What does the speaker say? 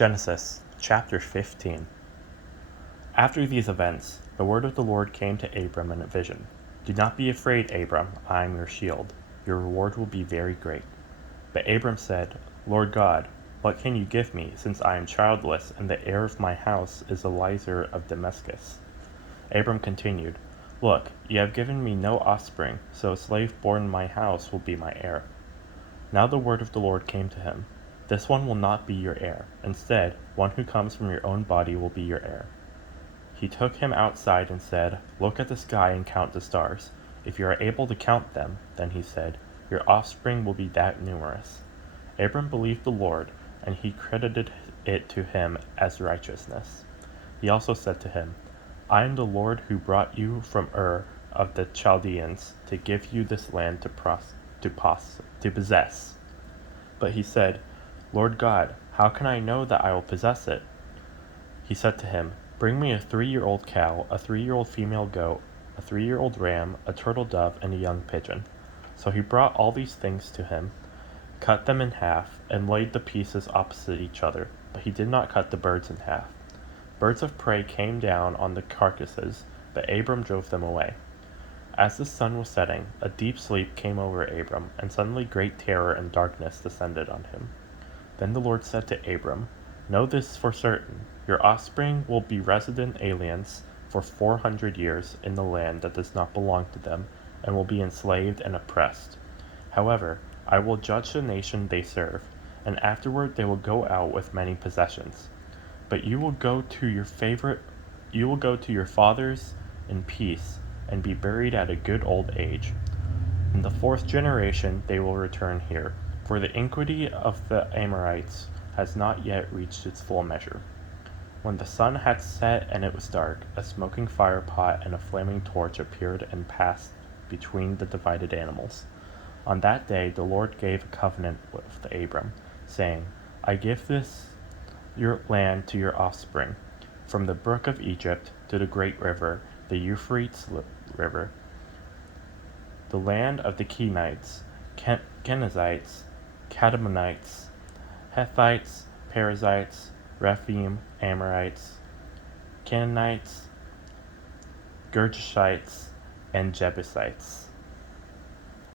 Genesis chapter 15. After these events, the word of the Lord came to Abram in a vision. Do not be afraid, Abram, I am your shield. Your reward will be very great. But Abram said, Lord God, what can you give me, since I am childless, and the heir of my house is Eliezer of Damascus? Abram continued, Look, you have given me no offspring, so a slave born in my house will be my heir. Now the word of the Lord came to him. This one will not be your heir. Instead, one who comes from your own body will be your heir. He took him outside and said, Look at the sky and count the stars. If you are able to count them, then he said, your offspring will be that numerous. Abram believed the Lord, and he credited it to him as righteousness. He also said to him, I am the Lord who brought you from Ur of the Chaldeans to give you this land to possess. But he said, Lord God, how can I know that I will possess it? He said to him, Bring me a 3-year-old cow, a 3-year-old female goat, a 3-year-old ram, a turtle dove, and a young pigeon. So he brought all these things to him, cut them in half, and laid the pieces opposite each other, but he did not cut the birds in half. Birds of prey came down on the carcasses, but Abram drove them away. As the sun was setting, a deep sleep came over Abram, and suddenly great terror and darkness descended on him. Then the Lord said to Abram, Know this for certain, your offspring will be resident aliens for 400 years in the land that does not belong to them, and will be enslaved and oppressed. However, I will judge the nation they serve, and afterward they will go out with many possessions. But you will go to your fathers in peace, and be buried at a good old age. In the 4th generation they will return here, for the iniquity of the Amorites has not yet reached its full measure. When the sun had set and it was dark, a smoking firepot and a flaming torch appeared and passed between the divided animals. On that day the Lord gave a covenant with Abram, saying, I give your land to your offspring, from the brook of Egypt to the great river, the Euphrates River, the land of the Kenites, Kenizzites, Kadmonites, Hethites, Perizzites, Rephaim, Amorites, Canaanites, Girgashites, and Jebusites.